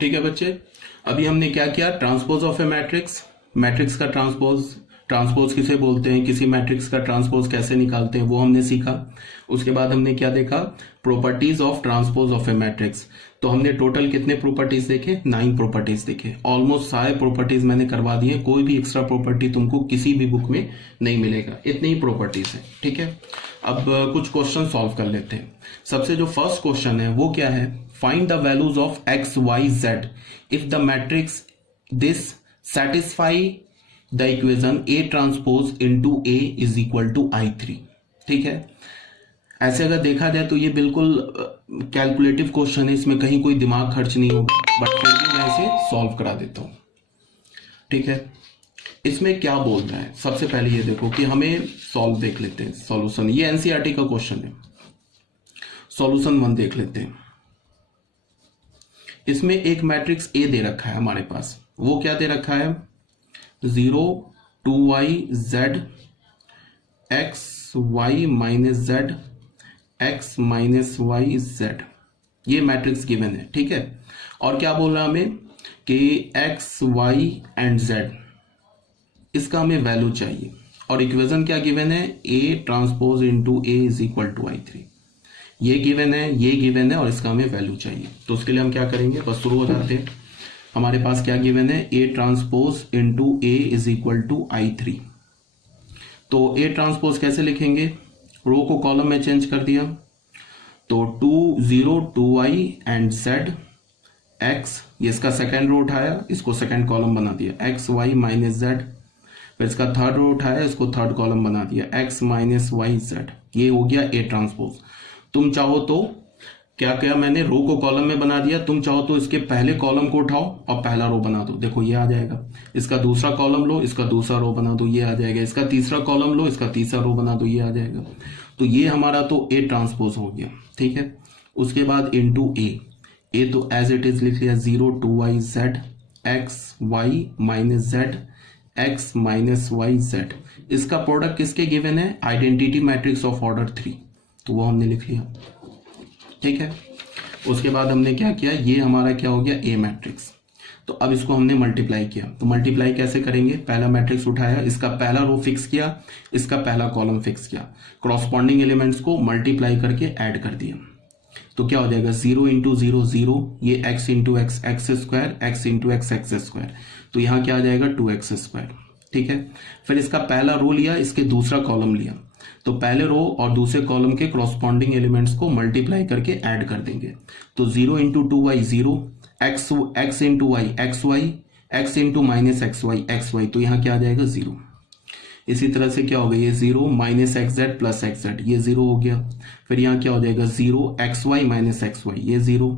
ठीक है बच्चे, अभी हमने क्या किया, transpose of A matrix, matrix का ट्रांसपोज किसे बोलते हैं, किसी मैट्रिक्स का ट्रांसपोज कैसे निकालते हैं वो हमने सीखा। उसके बाद हमने क्या देखा, properties of transpose of A matrix. तो हमने टोटल कितने प्रॉपर्टीज देखे, 9 प्रॉपर्टीज देखे। ऑलमोस्ट सारे प्रॉपर्टीज मैंने करवा दिए, कोई भी एक्स्ट्रा प्रॉपर्टी तुमको किसी भी बुक में नहीं मिलेगा, इतनी ही प्रॉपर्टीज है। ठीक है, अब कुछ क्वेश्चन सॉल्व कर लेते हैं। सबसे जो फर्स्ट क्वेश्चन है वो क्या है, find the values of x y z if the matrix this satisfy the equation A transpose into A is equal to I3। ठीक है, ऐसे अगर देखा जाए तो ये बिल्कुल कैलकुलेटिव क्वेश्चन है, इसमें कहीं कोई दिमाग खर्च नहीं होगा, बट फिर भी मैं इसे सॉल्व करा देता हूं। ठीक है, इसमें क्या बोल रहा है, सबसे पहले ये देखो कि हमें सॉल्व देख लेते हैं सॉल्यूशन। ये एनसीईआरटी का क्वेश्चन है, सॉल्यूशन 1 देख लेते हैं। इसमें एक मैट्रिक्स ए दे रखा है हमारे पास, वो क्या दे रखा है, 0 2y z x y minus z x minus y z, ये मैट्रिक्स गिवन है। ठीक है, और क्या बोल रहा है हमें कि x y एंड z, इसका हमें वैल्यू चाहिए, और इक्वेशन क्या गिवन है, a transpose into A is equal to I3। ये गिवन है, ये गिवन है, और इसका हमें वैल्यू चाहिए। तो उसके लिए हम क्या करेंगे, बस शुरू हो जाते हैं। हमारे पास क्या गिवन है, a transpose into A is equal to I3। तो a ट्रांसपोज कैसे लिखेंगे, रो को कॉलम में चेंज कर दिया, तो 2 0 2y एंड z x, ये इसका सेकेंड रो उठाया, इसको सेकेंड कॉलम बना दिया, x y माइनस z, फिर इसका थर्ड रो उठाया, इसको थर्ड कॉलम बना दिया, x माइनस वाई z। ये हो गया a ट्रांसपोज। तुम चाहो तो क्या किया मैंने, रो को कॉलम में बना दिया, तुम चाहो तो इसके पहले कॉलम को उठाओ और पहला रो बना दो, देखो ये आ जाएगा। इसका दूसरा कॉलम लो, इसका दूसरा रो बना दो, ये आ जाएगा। इसका तीसरा कॉलम लो, इसका तीसरा रो बना दो, ये आ जाएगा। तो ये हमारा तो ए ट्रांसपोज हो गया। ठीक है, उसके बाद इंटू ए तो एज इट इज लिख लिया, 0 2y z x y minus z x minus y z। इसका प्रोडक्ट किसके गिवन है, आइडेंटिटी मैट्रिक्स ऑफ ऑर्डर 3, तो वो हमने लिख लिया। ठीक है, उसके बाद हमने क्या किया, ये हमारा क्या हो गया, ए मैट्रिक्स। तो अब इसको हमने मल्टीप्लाई किया, तो मल्टीप्लाई कैसे करेंगे, पहला मैट्रिक्स उठाया, इसका पहला रो फिक्स किया, इसका पहला कॉलम फिक्स किया, क्रॉसपॉन्डिंग एलिमेंट्स को मल्टीप्लाई करके ऐड कर दिया। तो क्या हो जाएगा, 0 इंटू 0 0, ये x into x x square, x into x x square, तो यहाँ क्या आ जाएगा 2x स्क्वायर। ठीक है, फिर इसका पहला रो लिया, इसके दूसरा कॉलम लिया, तो पहले रो और दूसरे कॉलम के क्रॉसपॉन्डिंग एलिमेंट्स को मल्टीप्लाई करके ऐड कर देंगे। तो 0 into 2y 0, x into y x y, x into minus x y, तो यहाँ क्या आ जाएगा 0। इसी तरह से क्या हो गया, ये 0 minus x Z plus x Z, ये 0 हो गया। फिर यहाँ क्या हो जाएगा 0 x y minus x y, ये 0।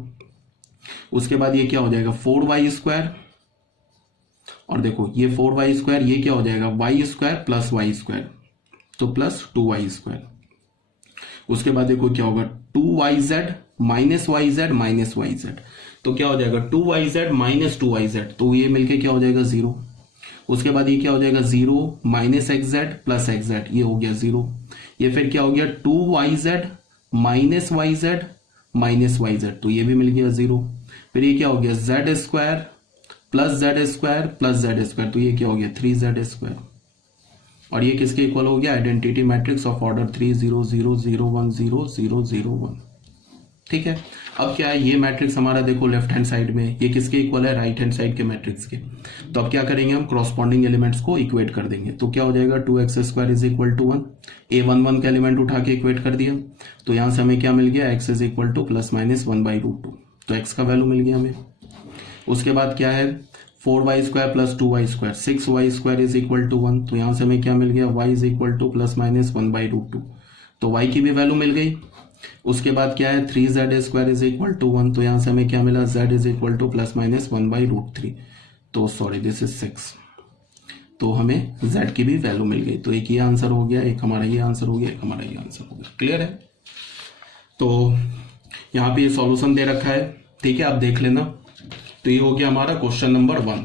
उसके बाद ये क्या हो जाएगा 4y स्क्वायर, और देखो ये 4y स्क्वायर, ये क्या हो जाएगा y square plus y square, तो प्लस 2y स्क्वायर। उसके बाद देखो क्या होगा 2yz minus y z minus y z, तो क्या हो जाएगा 2yz माइनस 2yz, तो ये मिलके क्या हो जाएगा 0। उसके बाद ये क्या हो जाएगा 0 minus x Z plus x Z, ये हो गया 0। ये फिर क्या हो गया 2yz minus y z minus y z, तो ये भी मिल गया 0। फिर ये क्या हो गया Z square plus Z square plus Z square, तो ये क्या हो गया 3z स्क्वायर। और ये किसके इक्वल हो गया, आइडेंटिटी मैट्रिक्स ऑफ ऑर्डर 3 0 0 0 1 0 0 0 1। ठीक है, अब क्या है, ये मैट्रिक्स हमारा देखो लेफ्ट हैंड साइड में, ये किसके इक्वल है, राइट हैंड साइड के मैट्रिक्स के। तो अब क्या करेंगे, हम क्रॉसपॉन्डिंग एलिमेंट्स को इक्वेट कर देंगे। तो क्या हो जाएगा 2x square is equal to 1, a11 का एलिमेंट उठा के इक्वेट कर दिया, तो यहां से हमें क्या मिल गया, x is equal to plus minus 1/√2, तो x का वैल्यू मिल गया हमें। उसके बाद क्या है 4y square plus 2y square, 6y square is equal to 1, तो यहां से हमें क्या मिल गया, y is equal to plus minus 1/√2, तो y की भी वैल्यू मिल गई। उसके बाद क्या है 3z square is equal to 1, तो यहां से हमें क्या मिला, z is equal to plus minus 1/√3, तो सॉरी दिस इज 6, तो हमें z की भी वैल्यू मिल गई। तो एक ये आंसर हो गया, एक हमारा ये आंसर हो गया, एक हमारा ये आंसर हो गया। क्लियर है, तो यहाँ पे ये सॉल्यूशन दे रखा है। ठीक है, आप देख लेना। तो ये हो गया हमारा क्वेश्चन नंबर 1।